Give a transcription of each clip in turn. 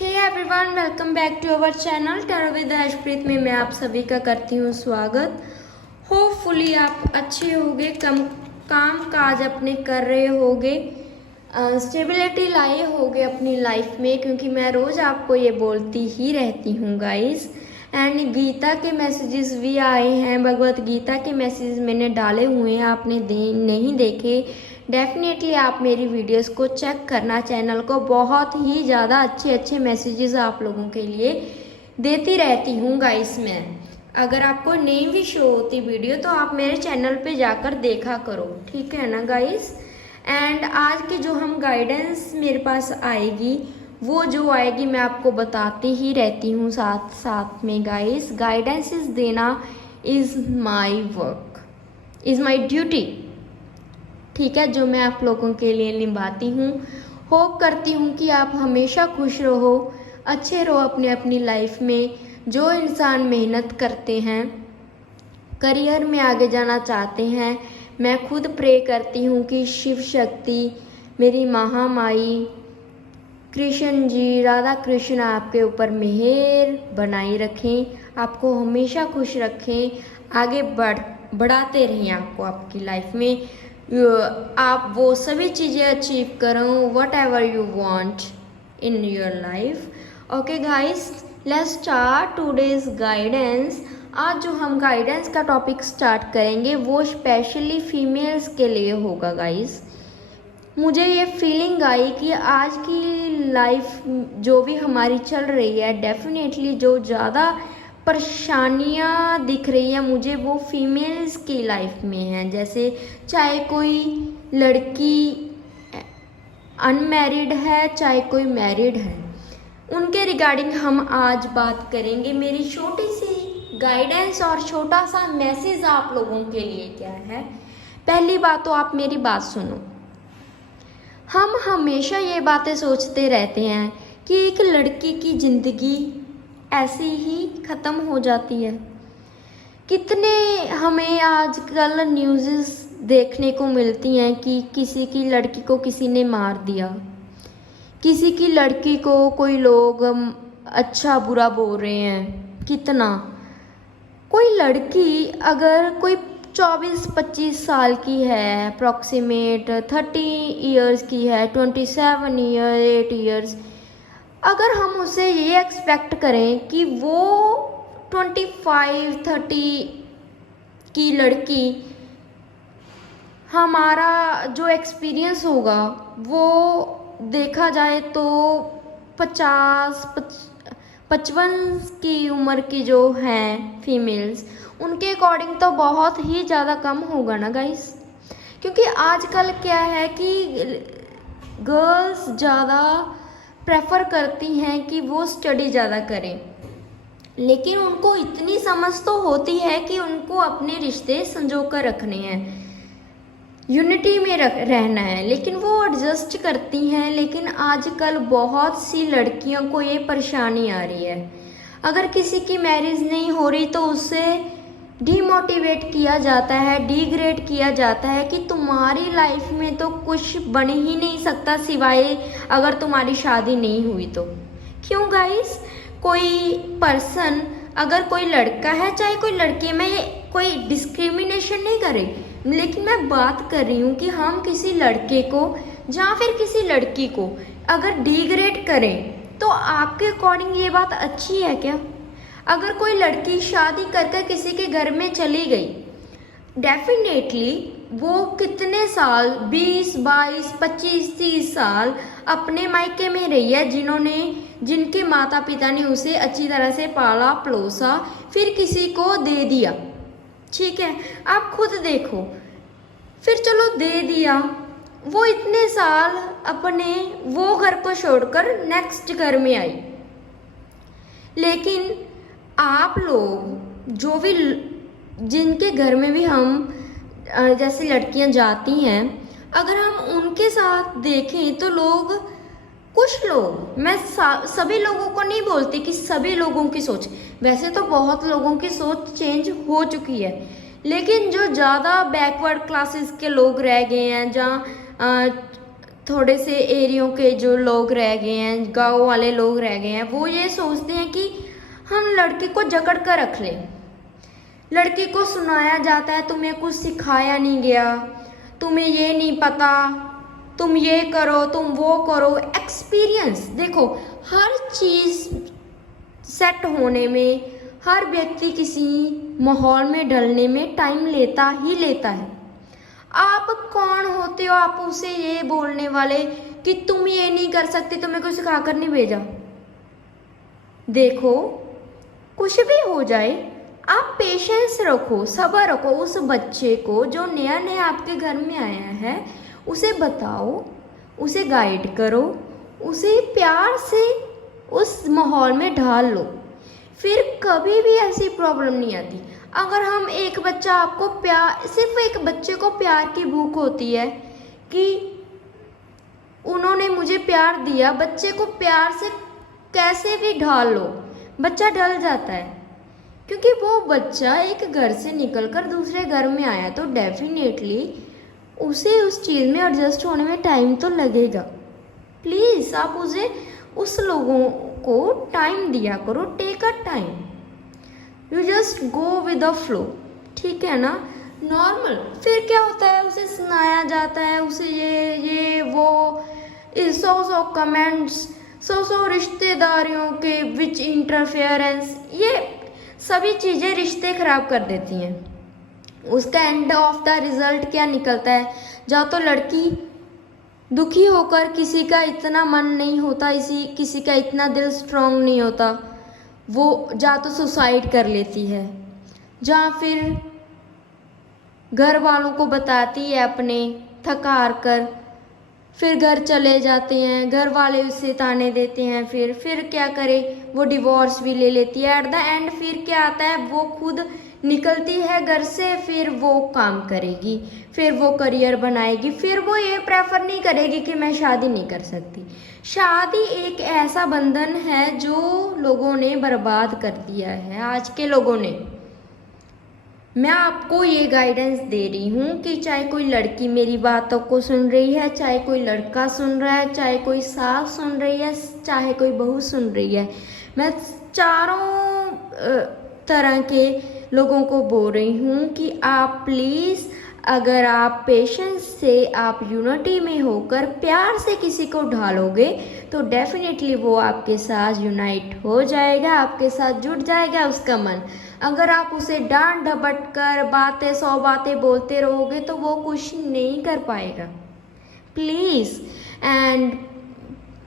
Hey everyone, welcome back to our channel tarot with Harshpreet में मैं आप सभी का करती हूँ स्वागत। होपफुली आप अच्छे होगे, काम काज अपने कर रहे होगे, स्टेबिलिटी लाए होगे अपनी लाइफ में, क्योंकि मैं रोज़ आपको ये बोलती ही रहती हूँ गाइस। एंड गीता के मैसेजेस भी आए हैं, भगवत गीता के मैसेजेस मैंने डाले हुए हैं, आपने नहीं देखे डेफिनेटली आप मेरी वीडियोस को चेक करना। चैनल को बहुत ही ज़्यादा अच्छे अच्छे मैसेजेस आप लोगों के लिए देती रहती हूँ गाइस। मैं अगर आपको नहीं भी शो होती वीडियो तो आप मेरे चैनल पे जाकर देखा करो, ठीक है ना गाइस। एंड आज की जो हम गाइडेंस मेरे पास आएगी, वो जो आएगी मैं आपको बताती ही रहती हूँ साथ साथ में गाइस। गाइडेंसेस देना is my work, is my duty, ठीक है, जो मैं आप लोगों के लिए निभाती हूँ। होप करती हूँ कि आप हमेशा खुश रहो, अच्छे रहो अपनी लाइफ में। जो इंसान मेहनत करते हैं, करियर में आगे जाना चाहते हैं, मैं खुद प्रे करती हूँ कि शिव शक्ति, मेरी महामाई, कृष्ण जी, राधा कृष्ण आपके ऊपर मेहर बनाई रखें, आपको हमेशा खुश रखें, आगे बढ़ाते रहें आपको आपकी लाइफ में। आप वो सभी चीज़ें अचीव करो what ever you want in your life. Okay guys, let's start today's guidance. आज जो हम गाइडेंस का टॉपिक स्टार्ट करेंगे वो स्पेशली फीमेल्स के लिए होगा गाइस। मुझे ये फीलिंग आई कि आज की लाइफ जो भी हमारी चल रही है, डेफिनेटली जो ज़्यादा परेशानियाँ दिख रही हैं मुझे वो फीमेल्स की लाइफ में हैं। जैसे चाहे कोई लड़की अनमैरिड है, चाहे कोई मैरिड है, उनके रिगार्डिंग हम आज बात करेंगे। मेरी छोटी सी गाइडेंस और छोटा सा मैसेज आप लोगों के लिए क्या है। पहली बात तो आप मेरी बात सुनो। हम हमेशा ये बातें सोचते रहते हैं कि एक लड़की की ज़िंदगी ऐसी ही ख़त्म हो जाती है। कितने हमें आजकल न्यूज़ देखने को मिलती हैं कि किसी की लड़की को किसी ने मार दिया, किसी की लड़की को कोई लोग अच्छा बुरा बोल रहे हैं। कितना कोई लड़की अगर कोई 24-25 साल की है, अप्रॉक्सीमेट 30 इयर्स की है, 27 ईयर 8 इयर्स, अगर हम उससे ये एक्सपेक्ट करें कि वो 25-30 की लड़की, हमारा जो एक्सपीरियंस होगा वो देखा जाए तो 50-55 की उम्र की जो हैं फीमेल्स, उनके अकॉर्डिंग तो बहुत ही ज़्यादा कम होगा ना गाइस। क्योंकि आजकल क्या है कि गर्ल्स ज़्यादा प्रेफर करती हैं कि वो स्टडी ज़्यादा करें, लेकिन उनको इतनी समझ तो होती है कि उनको अपने रिश्ते संजो कर रखने हैं, यूनिटी में रहना है, लेकिन वो एडजस्ट करती हैं। लेकिन आजकल बहुत सी लड़कियों को ये परेशानी आ रही है, अगर किसी की मैरिज नहीं हो रही तो उससे डीमोटिवेट किया जाता है, डिग्रेड किया जाता है कि तुम्हारी लाइफ में तो कुछ बन ही नहीं सकता सिवाय अगर तुम्हारी शादी नहीं हुई तो। क्यों गाइस? कोई पर्सन, अगर कोई लड़का है चाहे कोई लड़की है, मैं ये कोई डिस्क्रिमिनेशन नहीं कर रही, लेकिन मैं बात कर रही हूँ कि हम किसी लड़के को या फिर किसी लड़की को अगर डिग्रेड करें तो आपके अकॉर्डिंग ये बात अच्छी है क्या? अगर कोई लड़की शादी कर किसी के घर में चली गई, डेफिनेटली वो कितने साल 20, 22, 25, 30 साल अपने मायके में रही है, जिनके माता पिता ने उसे अच्छी तरह से पाला पलोसा, फिर किसी को दे दिया। ठीक है, आप खुद देखो, फिर चलो दे दिया, वो इतने साल अपने वो घर को छोड़कर नेक्स्ट घर में आई। लेकिन आप लोग जो भी जिनके घर में भी हम जैसे लड़कियां जाती हैं, अगर हम उनके साथ देखें तो लोग, कुछ लोग, मैं सभी लोगों को नहीं बोलती कि सभी लोगों की सोच, वैसे तो बहुत लोगों की सोच चेंज हो चुकी है, लेकिन जो ज़्यादा बैकवर्ड क्लासेस के लोग रह गए हैं, जहाँ थोड़े से एरियो के जो लोग रह गए हैं, गांव वाले लोग रह गए हैं, वो ये सोचते हैं कि हम लड़की को जकड़ कर रख लें। लड़की को सुनाया जाता है तुम्हें कुछ सिखाया नहीं गया, तुम्हें ये नहीं पता, तुम ये करो, तुम वो करो। एक्सपीरियंस देखो, हर चीज़ सेट होने में, हर व्यक्ति किसी माहौल में ढलने में टाइम लेता ही लेता है। आप कौन होते हो आप उसे ये बोलने वाले कि तुम ये नहीं कर सकते, तुम्हें कुछ सिखा कर नहीं भेजा। देखो, कुछ भी हो जाए, आप पेशेंस रखो, सब्र रखो। उस बच्चे को जो नया नया आपके घर में आया है, उसे बताओ, उसे गाइड करो, उसे प्यार से उस माहौल में ढाल लो, फिर कभी भी ऐसी प्रॉब्लम नहीं आती। अगर हम एक बच्चा आपको प्यार, सिर्फ एक बच्चे को प्यार की भूख होती है कि उन्होंने मुझे प्यार दिया, बच्चे को प्यार से कैसे भी ढाल लो, बच्चा ढल जाता है। क्योंकि वो बच्चा एक घर से निकलकर दूसरे घर में आया, तो डेफिनेटली उसे उस चीज़ में एडजस्ट होने में टाइम तो लगेगा। प्लीज़ आप उसे, उस लोगों को टाइम दिया करो, take a time, you just go with the flow, ठीक है ना, नॉर्मल। फिर क्या होता है, उसे सुनाया जाता है, उसे ये वो 100 कमेंट्स, 100 रिश्तेदारियों के विच इंटरफेरेंस, ये सभी चीज़ें रिश्ते ख़राब कर देती हैं। उसका एंड ऑफ द रिज़ल्ट क्या निकलता है, या तो लड़की दुखी होकर, किसी का इतना मन नहीं होता, किसी का इतना दिल स्ट्रांग नहीं होता, वो या तो सुसाइड कर लेती है, या फिर घर वालों को बताती है अपने, थक हार कर, फिर घर चले जाते हैं, घर वाले उसे ताने देते हैं, फिर क्या करे, वो डिवोर्स भी ले लेती है। एट द एंड फिर क्या आता है, वो खुद निकलती है घर से, फिर वो काम करेगी, फिर वो करियर बनाएगी, फिर वो ये प्रेफर नहीं करेगी कि मैं शादी नहीं कर सकती। शादी एक ऐसा बंधन है जो लोगों ने बर्बाद कर दिया है, आज के लोगों ने। मैं आपको ये गाइडेंस दे रही हूँ कि चाहे कोई लड़की मेरी बातों को सुन रही है, चाहे कोई लड़का सुन रहा है, चाहे कोई सास सुन रही है, चाहे कोई बहू सुन रही है, मैं चारों तरह के लोगों को बोल रही हूँ कि आप प्लीज़, अगर आप पेशेंस से, आप यूनिटी में होकर प्यार से किसी को ढालोगे, तो डेफिनेटली वो आपके साथ यूनाइट हो जाएगा, आपके साथ जुड़ जाएगा उसका मन। अगर आप उसे डांट डपट कर 100 बातें बोलते रहोगे, तो वो कुछ नहीं कर पाएगा। प्लीज़, एंड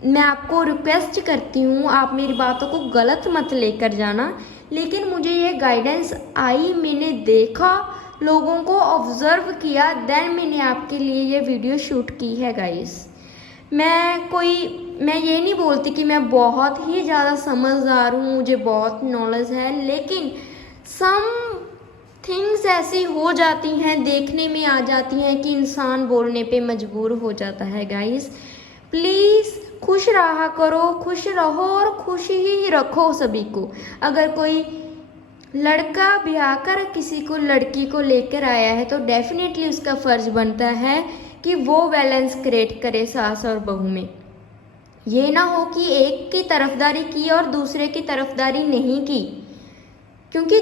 मैं आपको रिक्वेस्ट करती हूँ, आप मेरी बातों को गलत मत लेकर जाना, लेकिन मुझे ये गाइडेंस आई, मैंने देखा, लोगों को ऑब्ज़र्व किया, देन मैंने आपके लिए ये वीडियो शूट की है गाइस। मैं ये नहीं बोलती कि मैं बहुत ही ज़्यादा समझदार हूँ, मुझे बहुत नॉलेज है, लेकिन सम थिंग्स ऐसी हो जाती हैं, देखने में आ जाती हैं कि इंसान बोलने पे मजबूर हो जाता है गाइस। प्लीज़ खुश रहा करो, खुश रहो और खुश ही रखो सभी को। अगर कोई लड़का ब्याह कर किसी को, लड़की को लेकर आया है, तो डेफिनेटली उसका फ़र्ज़ बनता है कि वो बैलेंस क्रिएट करे सास और बहू में। ये ना हो कि एक की तरफदारी की और दूसरे की तरफदारी नहीं की, क्योंकि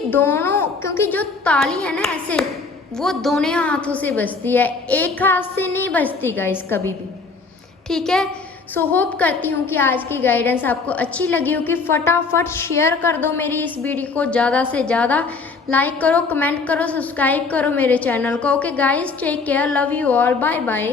जो ताली है ना, ऐसे वो दोनों हाथों से बजती है, एक हाथ से नहीं बजती गाइस कभी भी, ठीक है। सो होप करती हूँ कि आज की गाइडेंस आपको अच्छी लगी होगी। फटाफट शेयर कर दो मेरी इस वीडियो को, ज़्यादा से ज़्यादा लाइक करो, कमेंट करो, सब्सक्राइब करो मेरे चैनल को। Okay guys, take care, love you all, bye bye.